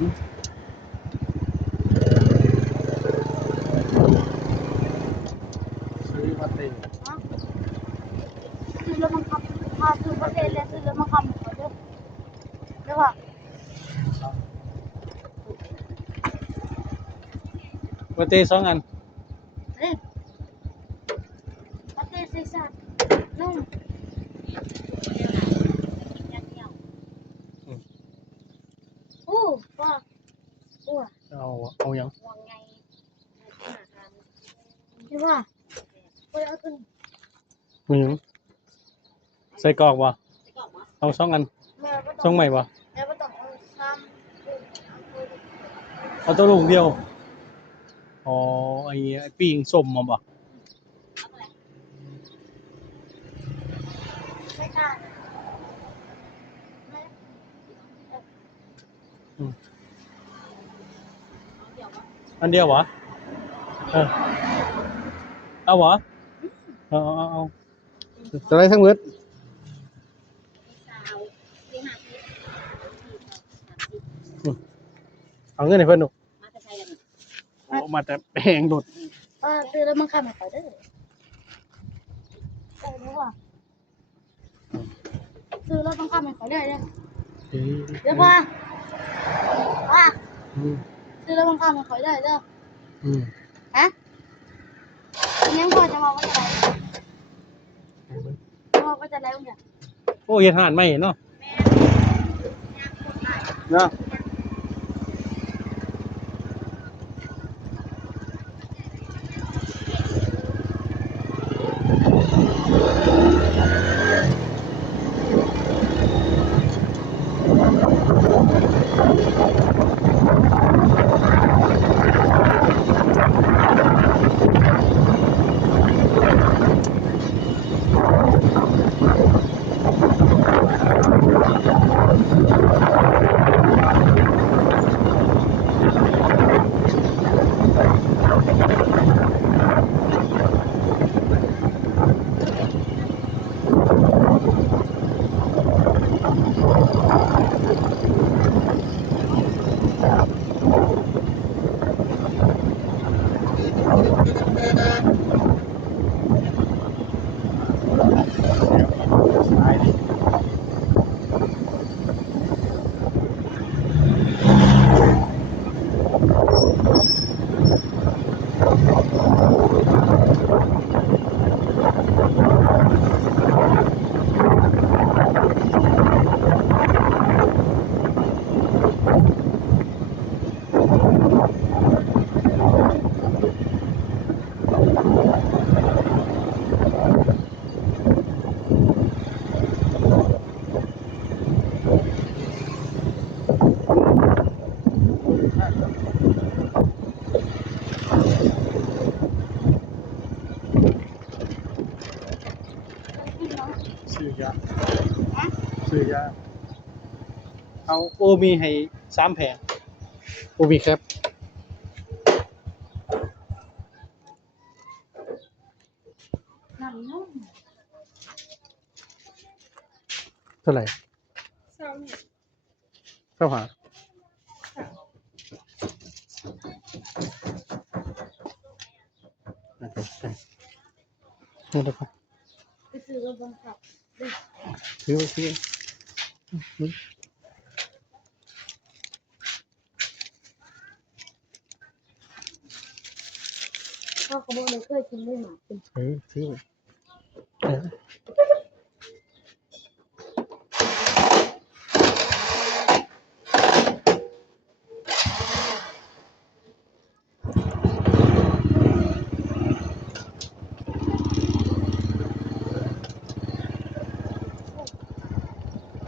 ซื้อมาเต็มซื้อแล้วมันขับพาซื้อประเทศแล้วซื้อแล้วมันขับเขาด้วยใช่ป่ะมาเต็ม2 อันเฮ้ยประเทศใส่สัตว์นุ่มอู้ว่าอู้เอายังวางไงใช่ป่ะไปเอาขึ้นมีหยังใส่กรอกบ่เอา2 อัน2ใหม่บ่แม่ก็ต้องเอาซ้ำเอาตัวลูกเดียวอ๋อไอ้ปิ้งส้มมาบ่ไม่ได้อันเดียววะเอาวะเอาจะได้ทั้งหมดเอาเงินให้เพิ่นหนูมาแต่แพงโดดซื้อแล้วมันขับมาเขาได้รู้ป่ะซื้อแล้วมันขับมาเขาได้เลยเดี๋ยวป่ะซื้อแล้วมันขับมาเขาได้เด้อฮะยังพอจะมาว่าจะไรว่าจะไรบ้างเนี่ยโอ้ยทหารไม่เห็นเนาะเนาะซื้อยาเอาโอมีให้3 แผงโอมีครับน้ำนุ่มเท่าไหร่เข้าหานี่นะครับไปซื้อรถบังคับซื้อพ่อเขาบอกเลยเคยกินด้วยหมาเป็นซื้อ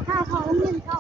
ข้าวเขาเงินเข้า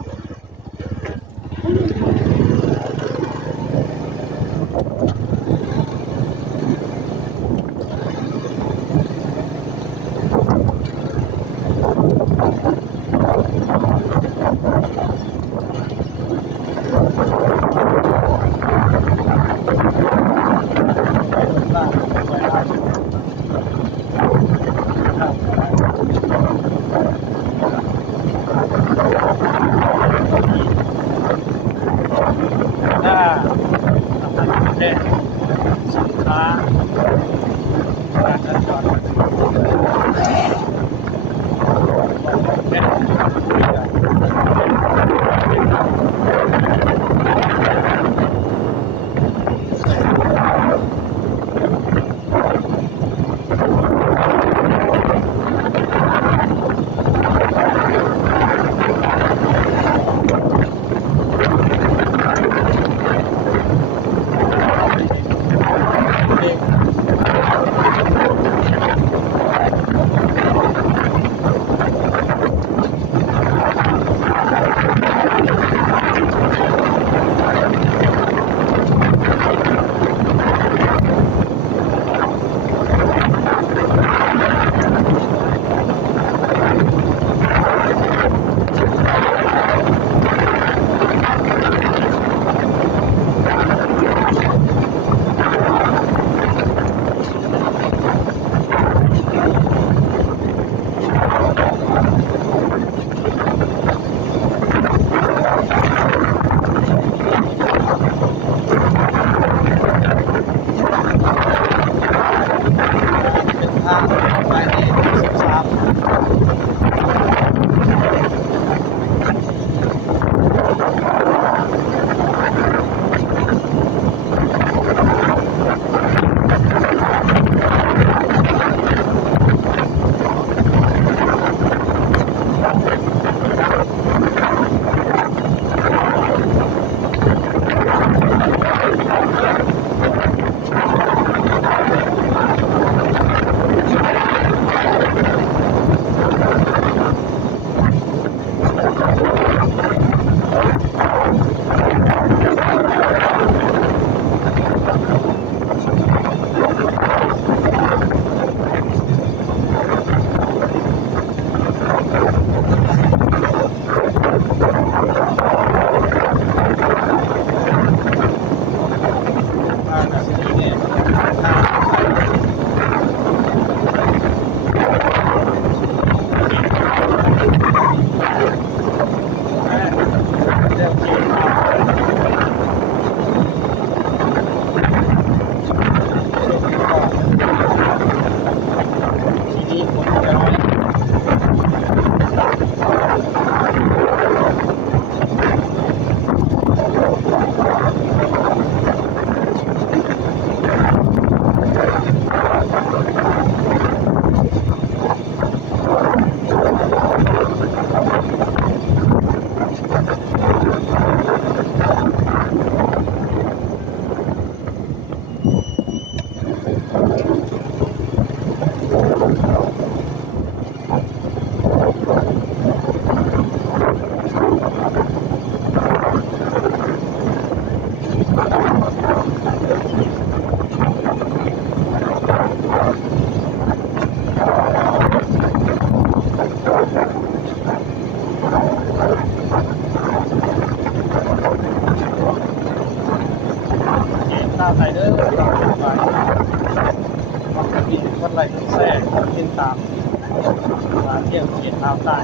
เขตลาวใต้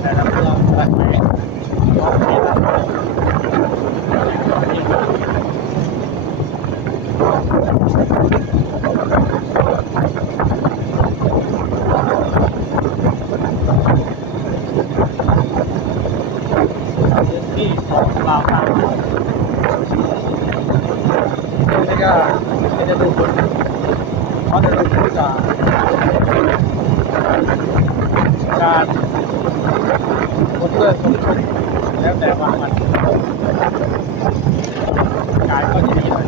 แต่ละเมืองหลักแหล่งของเขตลาวที่ของลาวใต้นี่ก็ไม่ได้ดูคนเพราะจะดูคนจากการคนเลือกคนชมแล้วแต่ว่ามันการก็จะดีหน่อย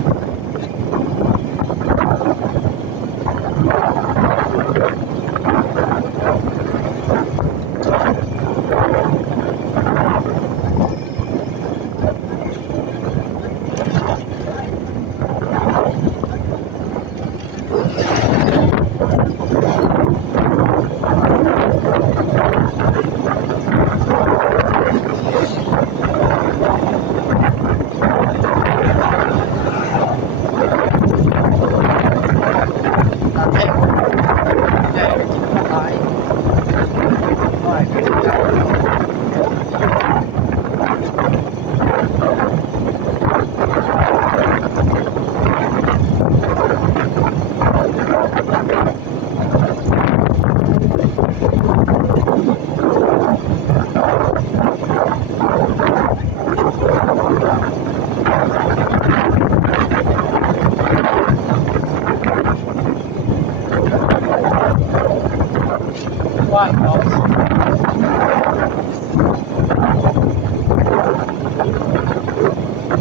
ว่าเรา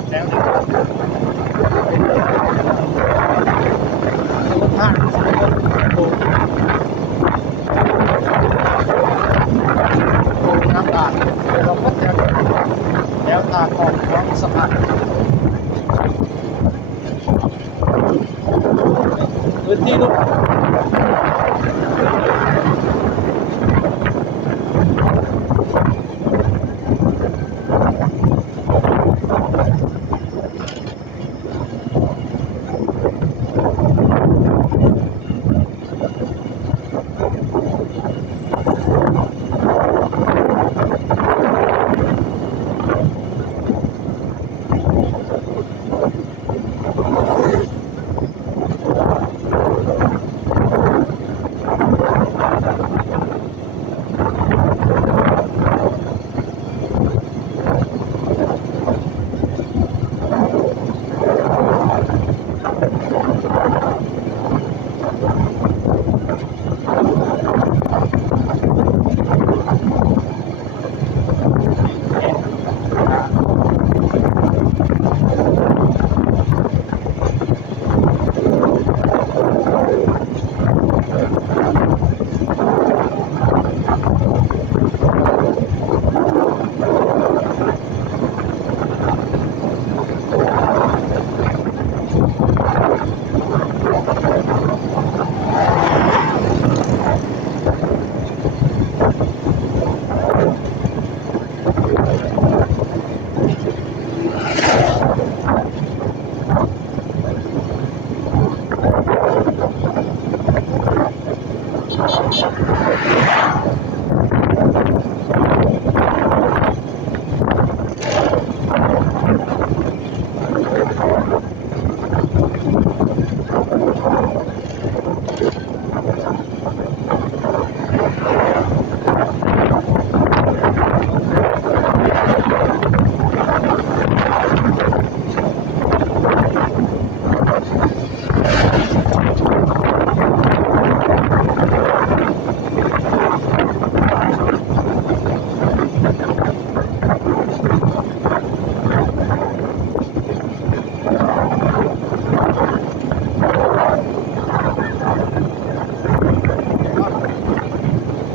แล้วท่านดูน้ำตาลเราก็จะแล้วตาของของสะพานพื้นที่ลูก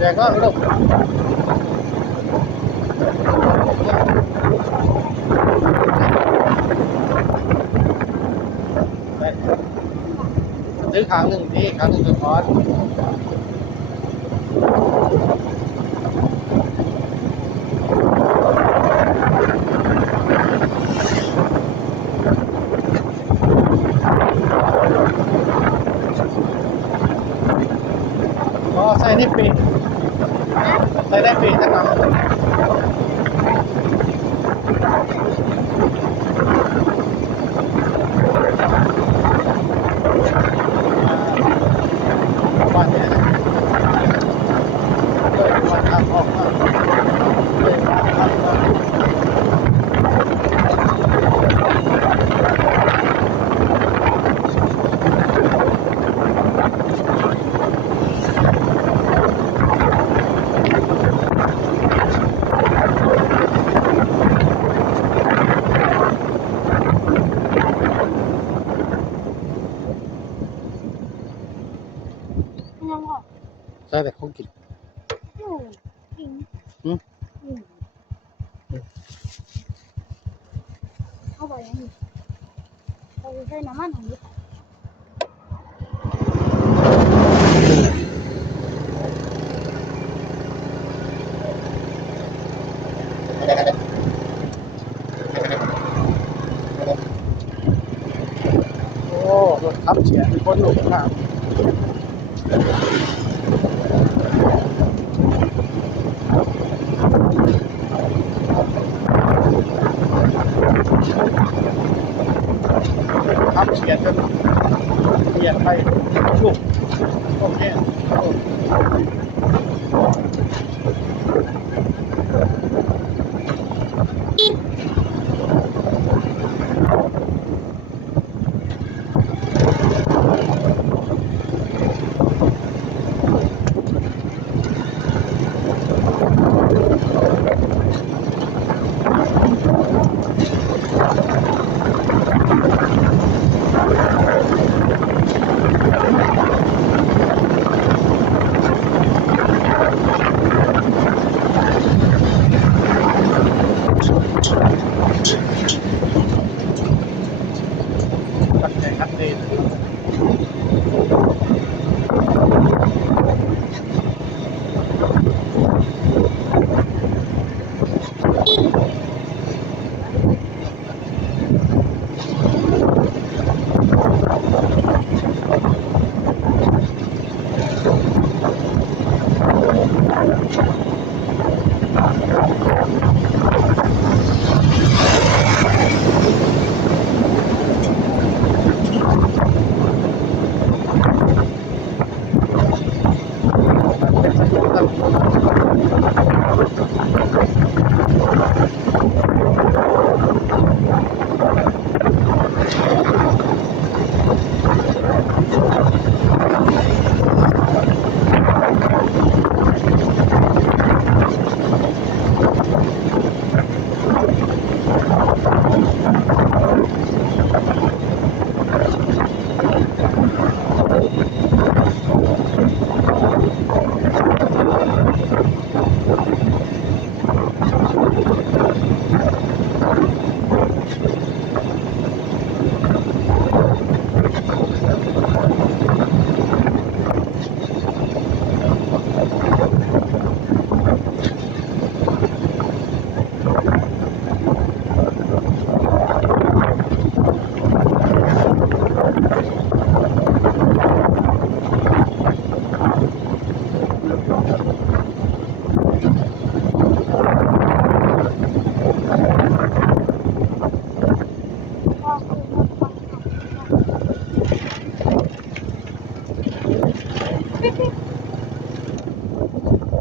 แต่ก็ลูกซื้อครั้งหนึ่งที่ครั้งหนึ่งคือคอร์สก็ใส่นี่ปิด เอาไปยังนี่เราใช้น้ำมันของนี่โอ้รถขับเสียเป็นคนหลงทางขับเสียจนเปลี่ยนไปลูกโอเคตัดใจคัดเดน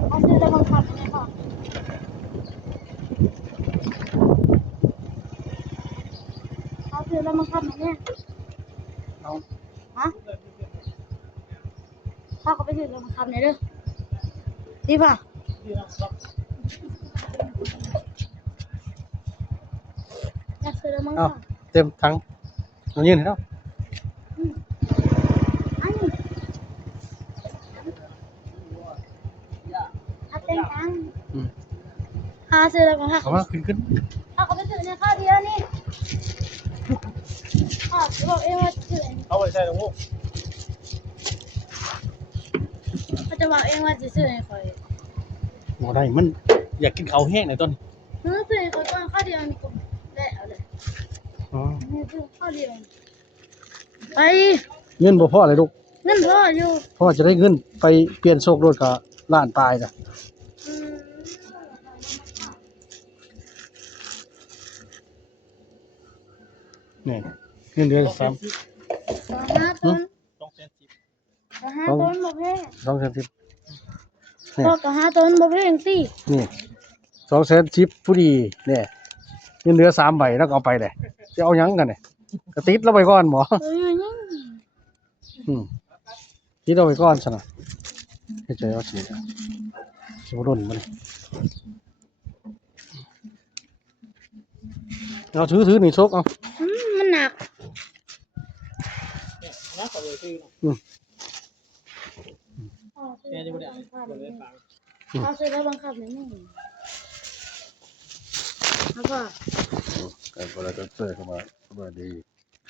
เอาซื้อแล้วบังคับเนี่ยค่ะเอาซื้อแล้วบังคับเนี่ย เอา ฮะพ่อเขาไปซื้อแล้วบังคับเนี่ยเด้อดีป่ะอยากซื้อแล้วบังคับ เต็มทั้งเอายืนให้เนาะ อันนี้เอาเต็มตังค์หาซื้อแล้วบังคับ เอามาขึ้น พ่อเขาไปซื้อเนี่ยข้าวเดียวนี่พ่อเขาบอกเองว่าซื้ออันนี้ เอาไปใส่ตรงนู้น เขาจะบอกเองว่าจะซื้อให้คอย บ่ได้มันอยากกินข้าวแห้งหน่อยต้น ซื้อให้คอยก่อนข้าวเดียวนี่ก็ได้เอาเลย อ๋อ นี่ซื้อข้าวเดียวไป เงินบ่พอเลยลูก เงินพ่ออยู่ เพราะว่าจะได้เงินไปเปลี่ยนโชครถกับล้านปลายจ้ะ อืม นี่เงินเดือน3 ต่อห้าต้น 210 ต่อห้าต้นบ่แพง 210 พ่อต่อห้าต้นบ่แพงสิ นี่210ผู้ดีเนี่ยเงินเดือน3ใบแล้วก็เอาไปเลยจะเอาหยังกันเนี่ยก็ติดเราไปก่อนหมอ เอ้ยยัง ติดเราไปก่อนซะนะให้ใจเอาสิสิบ่ร่นมันเอาถือนี่โชคเอา มันหนัก นะก็เลยซื้อ แม่จะบ่ได้เอาไปฝาก เอาซื้อแล้วบังคับนี่ แล้วก็ การบริการเตอร์เข้ามาสวัสดี